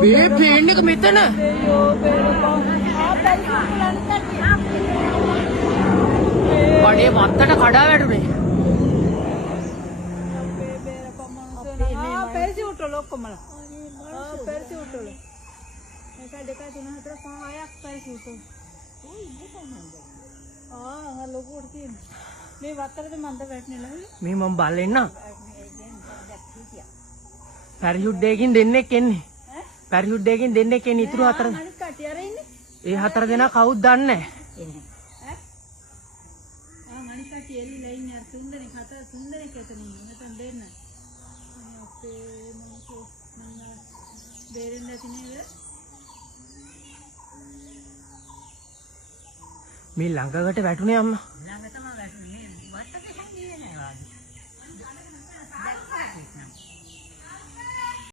මේ පේන්නේ ක මෙතන කඩේ වත්තට කඩා වැටුනේ පැරිසි උට්ටල ඔක්කොමල පැරිසි උට්ටල එක දෙක තුන හතර පහ හයක් පැරිසි උට්ටල ලොකුවට තියෙනවා මේ වත්තරද මන්ද වැටෙන්නේ මේ මම බලෙන්න පැරියුඩ් එකකින් දෙන්නෙක් එන්නේ පැරියුඩ් එකකින් දෙන්නෙක් එන්නේ ඉතුරු හතර අනිත් කට්ටිය අර ඉන්නේ ඒ හතර දෙනා කවුද දන්නේ අනිත් කට්ටිය එල්ලලා ඉන්නේ අර තුන්දෙනෙක් හතර තුන්දෙනෙක් එතන ඉන්නේ නැතන් දෙන්න අපේ මොකෝ මම බේරෙන්න නැති නේද මේ ළඟකට වැටුනේ අම්මා ළඟ තමයි වැටුනේ වට්ටක සංගීය නෑ වාගේ